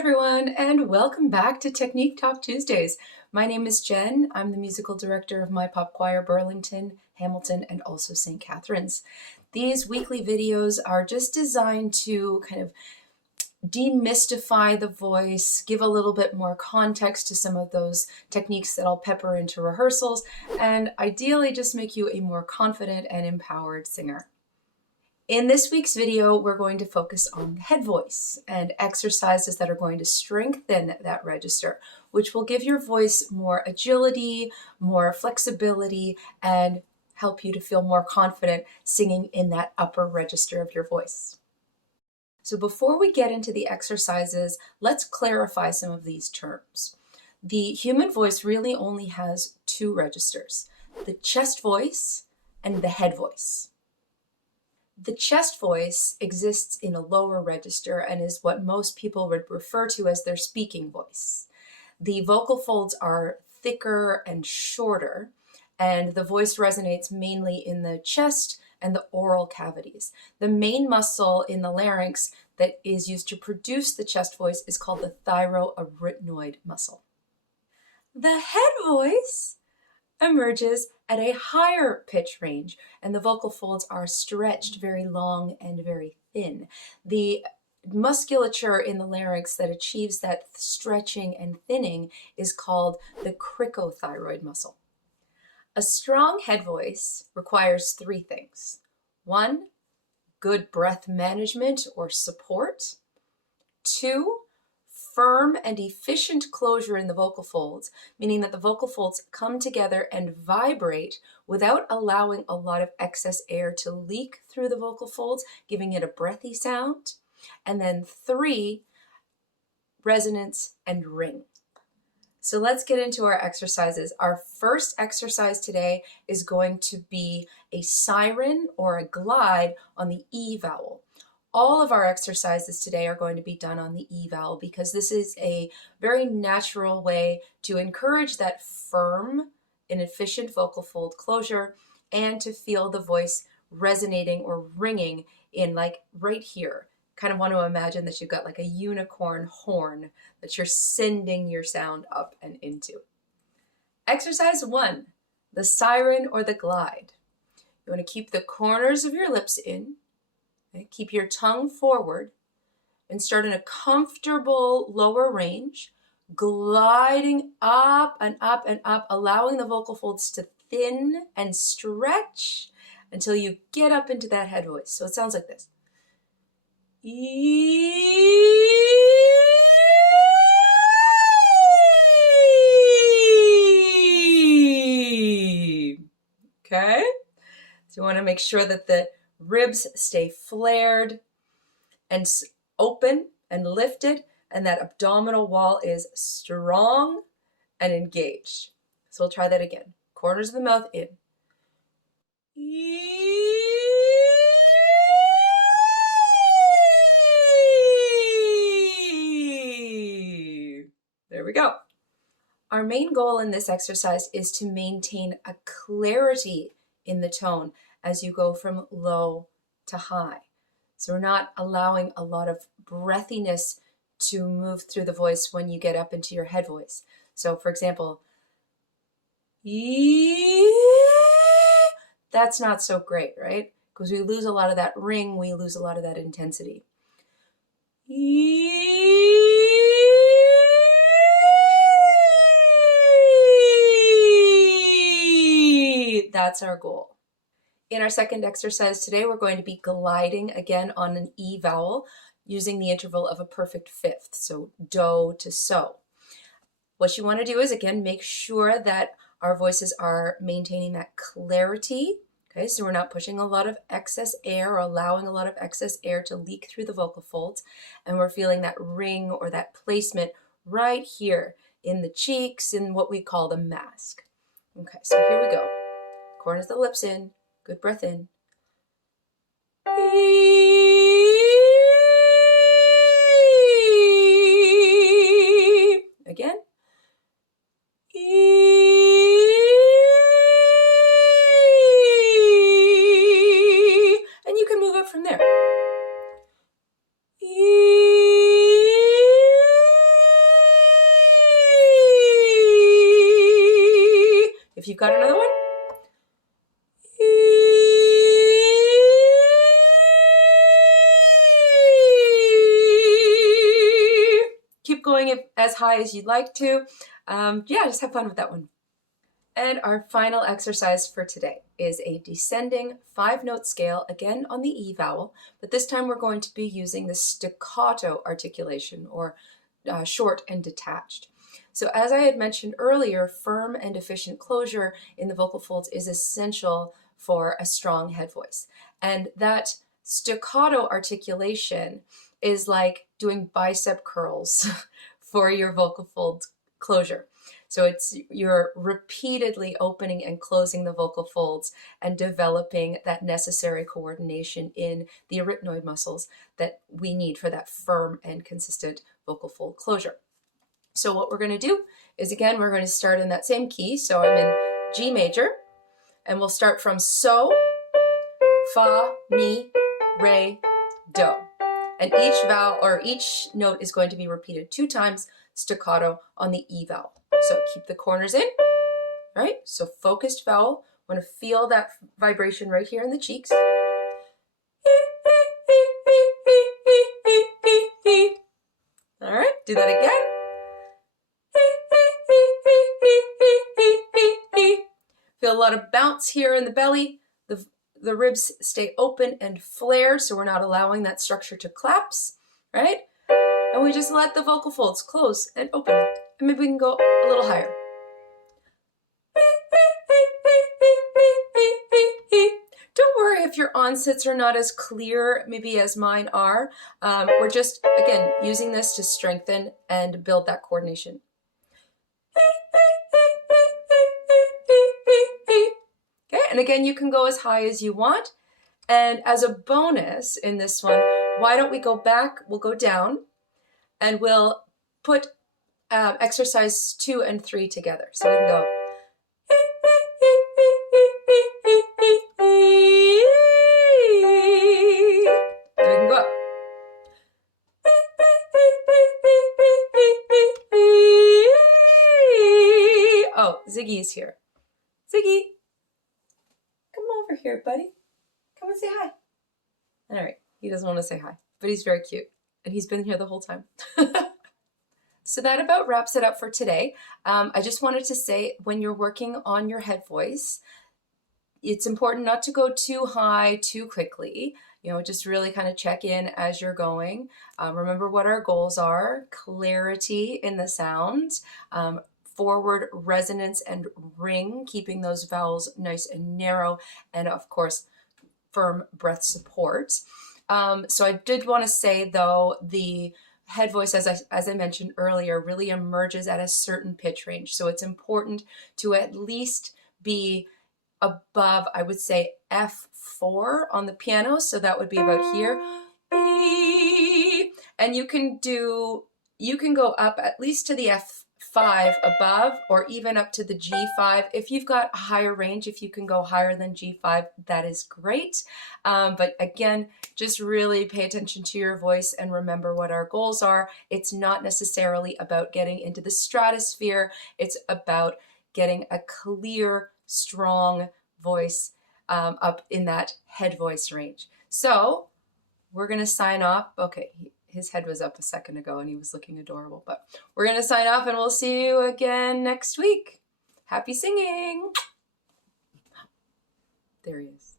everyone, and welcome back to Technique Talk Tuesdays. My name is Jen. I'm the musical director of my pop choir Burlington, Hamilton, and also St. Catharines. These weekly videos are just designed to kind of demystify the voice, give a little bit more context to some of those techniques that I'll pepper into rehearsals, and ideally just make you a more confident and empowered singer. In this week's video, we're going to focus on head voice and exercises that are going to strengthen that register, which will give your voice more agility, more flexibility, and help you to feel more confident singing in that upper register of your voice. So before we get into the exercises, let's clarify some of these terms. The human voice really only has two registers, the chest voice and the head voice. The chest voice exists in a lower register and is what most people would refer to as their speaking voice. The vocal folds are thicker and shorter, and the voice resonates mainly in the chest and the oral cavities. The main muscle in the larynx that is used to produce the chest voice is called the thyroarytenoid muscle. The head voice emerges at a higher pitch range, and the vocal folds are stretched very long and very thin. The musculature in the larynx that achieves that stretching and thinning is called the cricothyroid muscle. A strong head voice requires three things. One, good breath management or support. Two, firm and efficient closure in the vocal folds, meaning that the vocal folds come together and vibrate without allowing a lot of excess air to leak through the vocal folds, giving it a breathy sound. And then three, resonance and ring. So let's get into our exercises. Our first exercise today is going to be a siren or a glide on the E vowel. All of our exercises today are going to be done on the E vowel because this is a very natural way to encourage that firm and efficient vocal fold closure and to feel the voice resonating or ringing in like right here. Kind of want to imagine that you've got like a unicorn horn that you're sending your sound up and into. Exercise 1, the siren or the glide. You want to keep the corners of your lips in. Okay, keep your tongue forward and start in a comfortable lower range, gliding up and up and up, allowing the vocal folds to thin and stretch until you get up into that head voice. So it sounds like this. Okay, so you want to make sure that the ribs stay flared and open and lifted, and that abdominal wall is strong and engaged. So we'll try that again. Corners of the mouth in. There we go. Our main goal in this exercise is to maintain a clarity in the tone as you go from low to high. So we're not allowing a lot of breathiness to move through the voice when you get up into your head voice. So for example, that's not so great, right? Because we lose a lot of that ring, we lose a lot of that intensity. That's our goal. In our second exercise today, we're going to be gliding again on an E vowel using the interval of a perfect fifth, so do to so. What you want to do is, again, make sure that our voices are maintaining that clarity, okay? So we're not pushing a lot of excess air or allowing a lot of excess air to leak through the vocal folds, and we're feeling that ring or that placement right here in the cheeks in what we call the mask. Okay, so here we go. Corners of the lips in. Good breath in. Again. And you can move up from there. got another one? Keep going as high as you'd like to. Yeah, just have fun with that one. And our final exercise for today is a descending 5-note scale, again on the E vowel, but this time we're going to be using the staccato articulation, or short and detached. So as I had mentioned earlier, firm and efficient closure in the vocal folds is essential for a strong head voice. And that staccato articulation is like doing bicep curls for your vocal fold closure. So you're repeatedly opening and closing the vocal folds and developing that necessary coordination in the arytenoid muscles that we need for that firm and consistent vocal fold closure. So what we're going to do is, again, we're going to start in that same key. So I'm in G major, and we'll start from so, fa, mi, re, do. And each vowel or each note is going to be repeated 2 times staccato on the E vowel. So keep the corners in, right? So focused vowel. I want to feel that vibration right here in the cheeks. All right, do that again. Feel a lot of bounce here in the belly. The ribs stay open and flare, so we're not allowing that structure to collapse, right? And we just let the vocal folds close and open. And maybe we can go a little higher. Don't worry if your onsets are not as clear, maybe as mine are. We're just, again, using this to strengthen and build that coordination. Okay, and again, you can go as high as you want. And as a bonus in this one, why don't we go back, we'll go down, and we'll put exercise 2 and 3 together. So we can go. So we can go up. Oh, Ziggy's here. Ziggy, come over here, buddy. Come and say hi. All right, he doesn't want to say hi, but he's very cute, and he's been here the whole time. So that about wraps it up for today. I just wanted to say, when you're working on your head voice, it's important not to go too high too quickly. You know, just really kind of check in as you're going. Remember what our goals are: clarity in the sound, forward resonance and ring, keeping those vowels nice and narrow, and of course, firm breath support. So I did want to say, though, the head voice, as I mentioned earlier, really emerges at a certain pitch range. So it's important to at least be above, I would say, F4 on the piano. So that would be about here. And you can go up at least to the F5 above, or even up to the G5. If you've got a higher range, if you can go higher than G5, that is great. But again, just really pay attention to your voice and remember what our goals are. It's not necessarily about getting into the stratosphere. It's about getting a clear, strong voice up in that head voice range. So we're going to sign off. Okay, his head was up a second ago and he was looking adorable, but we're going to sign off, and we'll see you again next week. Happy singing. There he is.